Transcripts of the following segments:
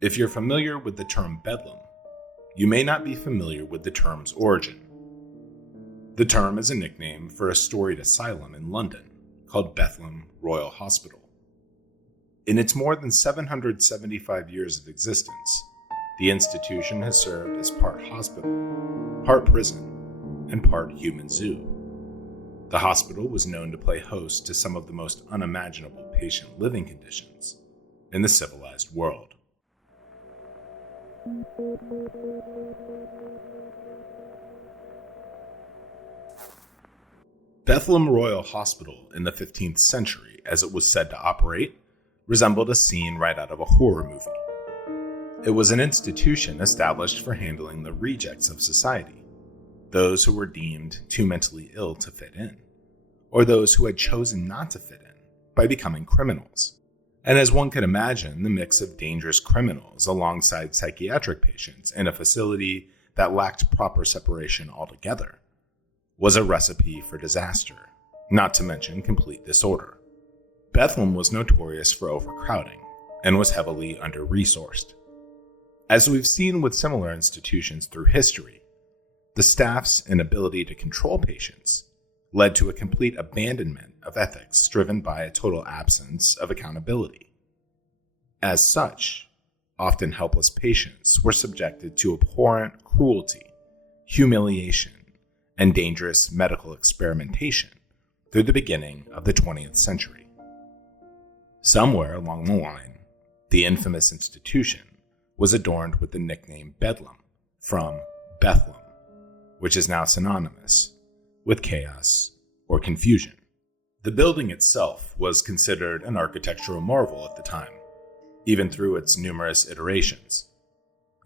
If you're familiar with the term Bedlam, you may not be familiar with the term's origin. The term is a nickname for a storied asylum in London called Bethlem Royal Hospital. In its more than 775 years of existence, the institution has served as part hospital, part prison, and part human zoo. The hospital was known to play host to some of the most unimaginable patient living conditions in the civilized world. Bethlem Royal Hospital in the 15th century, as it was said to operate, resembled a scene right out of a horror movie. It was an institution established for handling the rejects of society, those who were deemed too mentally ill to fit in, or those who had chosen not to fit in by becoming criminals. And as one could imagine, the mix of dangerous criminals alongside psychiatric patients in a facility that lacked proper separation altogether was a recipe for disaster, not to mention complete disorder. Bethlem was notorious for overcrowding and was heavily under-resourced. As we've seen with similar institutions through history, the staff's inability to control patients led to a complete abandonment of ethics driven by a total absence of accountability. As such, often helpless patients were subjected to abhorrent cruelty, humiliation, and dangerous medical experimentation through the beginning of the 20th century. Somewhere along the line, the infamous institution was adorned with the nickname Bedlam from Bethlem, which is now synonymous with chaos or confusion. The building itself was considered an architectural marvel at the time, even through its numerous iterations.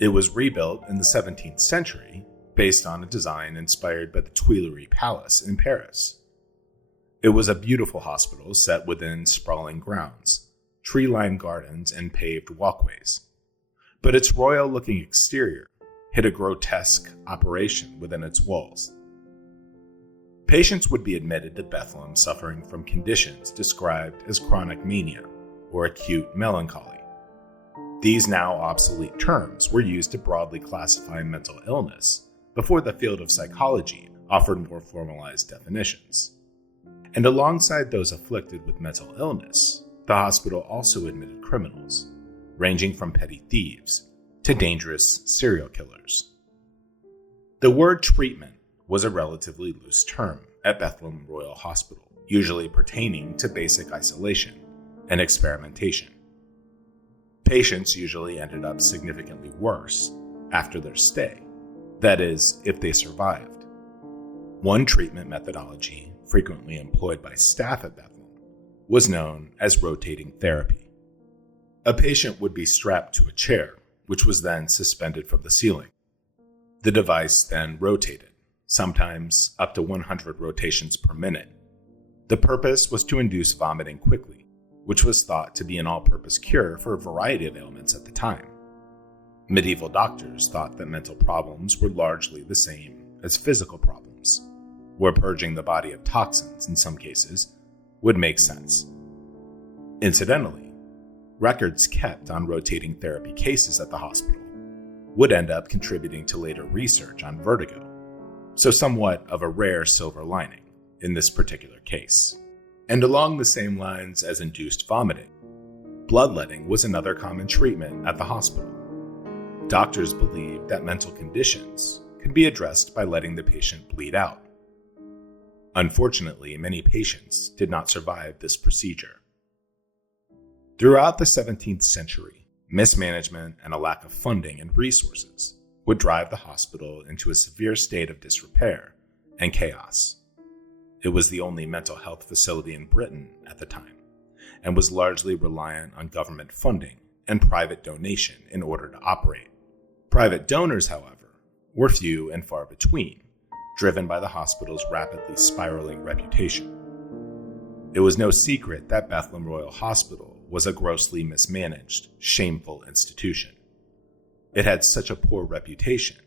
It was rebuilt in the 17th century based on a design inspired by the Tuileries Palace in Paris. It was a beautiful hospital set within sprawling grounds, tree-lined gardens, and paved walkways. But its royal-looking exterior hid a grotesque operation within its walls. Patients would be admitted to Bethlem suffering from conditions described as chronic mania or acute melancholy. These now obsolete terms were used to broadly classify mental illness before the field of psychology offered more formalized definitions. And alongside those afflicted with mental illness, the hospital also admitted criminals, ranging from petty thieves to dangerous serial killers. The word treatment was a relatively loose term at Bethlem Royal Hospital, usually pertaining to basic isolation and experimentation. Patients usually ended up significantly worse after their stay, that is, if they survived. One treatment methodology frequently employed by staff at Bethlem was known as rotating therapy. A patient would be strapped to a chair, which was then suspended from the ceiling. The device then rotated, sometimes up to 100 rotations per minute. The purpose was to induce vomiting quickly, which was thought to be an all-purpose cure for a variety of ailments at the time. Medieval doctors thought that mental problems were largely the same as physical problems, where purging the body of toxins, in some cases, would make sense. Incidentally, records kept on rotating therapy cases at the hospital would end up contributing to later research on vertigo, so somewhat of a rare silver lining in this particular case. And along the same lines as induced vomiting, bloodletting was another common treatment at the hospital. Doctors believed that mental conditions could be addressed by letting the patient bleed out. Unfortunately, many patients did not survive this procedure. Throughout the 17th century, mismanagement and a lack of funding and resources would drive the hospital into a severe state of disrepair and chaos. It was the only mental health facility in Britain at the time, and was largely reliant on government funding and private donation in order to operate. Private donors, however, were few and far between, driven by the hospital's rapidly spiraling reputation. It was no secret that Bethlem Royal Hospital was a grossly mismanaged, shameful institution. It had such a poor reputation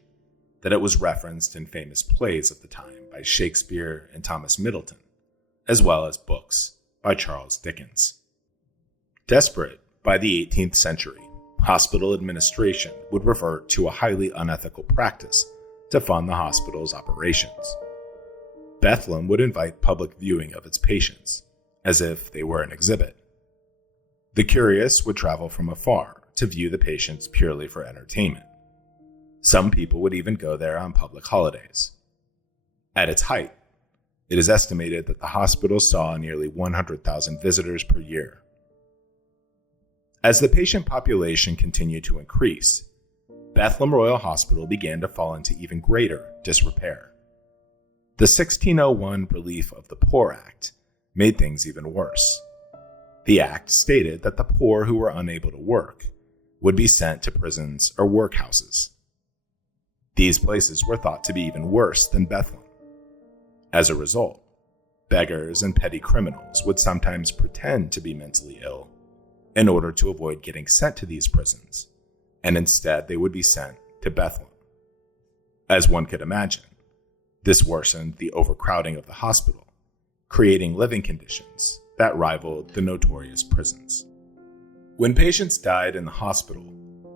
that it was referenced in famous plays at the time by Shakespeare and Thomas Middleton, as well as books by Charles Dickens. Desperate by the 18th century, hospital administration would revert to a highly unethical practice to fund the hospital's operations. Bethlem would invite public viewing of its patients, as if they were an exhibit. The curious would travel from afar to view the patients purely for entertainment. Some people would even go there on public holidays. At its height, it is estimated that the hospital saw nearly 100,000 visitors per year. As the patient population continued to increase, Bethlem Royal Hospital began to fall into even greater disrepair. The 1601 Relief of the Poor Act made things even worse. The act stated that the poor who were unable to work would be sent to prisons or workhouses. These places were thought to be even worse than Bethlem. As a result, beggars and petty criminals would sometimes pretend to be mentally ill in order to avoid getting sent to these prisons, and instead they would be sent to Bethlem. As one could imagine, this worsened the overcrowding of the hospital, creating living conditions that rivaled the notorious prisons. When patients died in the hospital,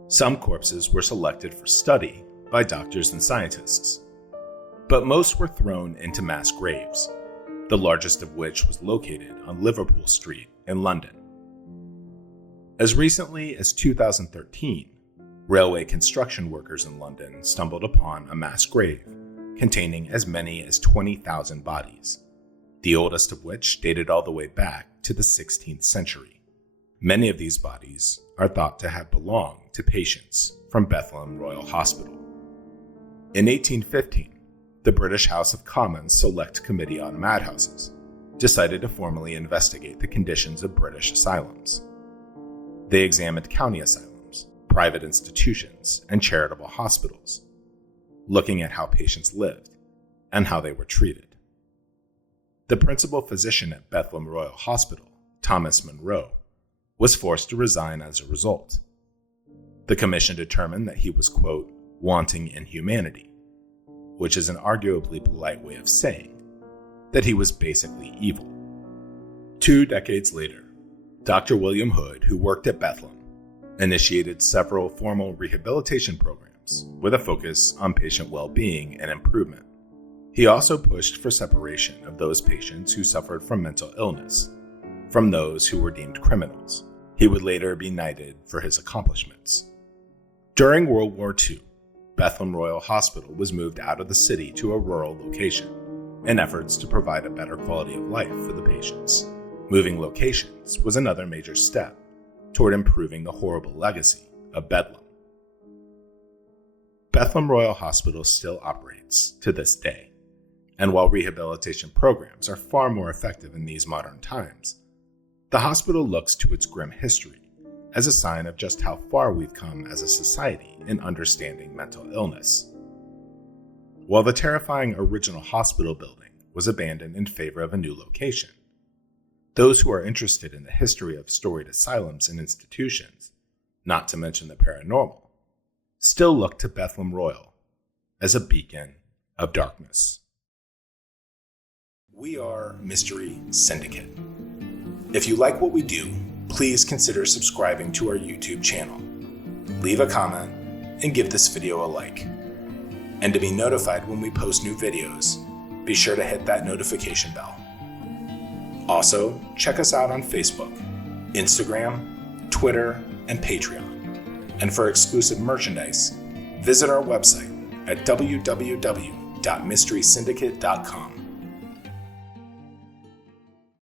some corpses were selected for study by doctors and scientists, but most were thrown into mass graves, the largest of which was located on Liverpool Street in London. As recently as 2013, railway construction workers in London stumbled upon a mass grave containing as many as 20,000 bodies, the oldest of which dated all the way back to the 16th century. Many of these bodies are thought to have belonged to patients from Bethlem Royal Hospital. In 1815, the British House of Commons Select Committee on Madhouses decided to formally investigate the conditions of British asylums. They examined county asylums, private institutions, and charitable hospitals, looking at how patients lived and how they were treated. The principal physician at Bethlem Royal Hospital, Thomas Monroe, was forced to resign as a result. The commission determined that he was, quote, wanting in humanity, which is an arguably polite way of saying that he was basically evil. 2 decades later, Dr. William Hood, who worked at Bethlem, initiated several formal rehabilitation programs with a focus on patient well-being and improvement. He also pushed for separation of those patients who suffered from mental illness from those who were deemed criminals. He would later be knighted for his accomplishments. During World War II, Bethlem Royal Hospital was moved out of the city to a rural location in efforts to provide a better quality of life for the patients. Moving locations was another major step toward improving the horrible legacy of Bedlam. Bethlem Royal Hospital still operates to this day, and while rehabilitation programs are far more effective in these modern times, the hospital looks to its grim history as a sign of just how far we've come as a society in understanding mental illness. While the terrifying original hospital building was abandoned in favor of a new location, those who are interested in the history of storied asylums and institutions, not to mention the paranormal, still look to Bethlem Royal as a beacon of darkness. We are Mystery Syndicate. If you like what we do, please consider subscribing to our YouTube channel. Leave a comment and give this video a like. And to be notified when we post new videos, be sure to hit that notification bell. Also, check us out on Facebook, Instagram, Twitter, and Patreon. And for exclusive merchandise, visit our website at www.mysterysyndicate.com.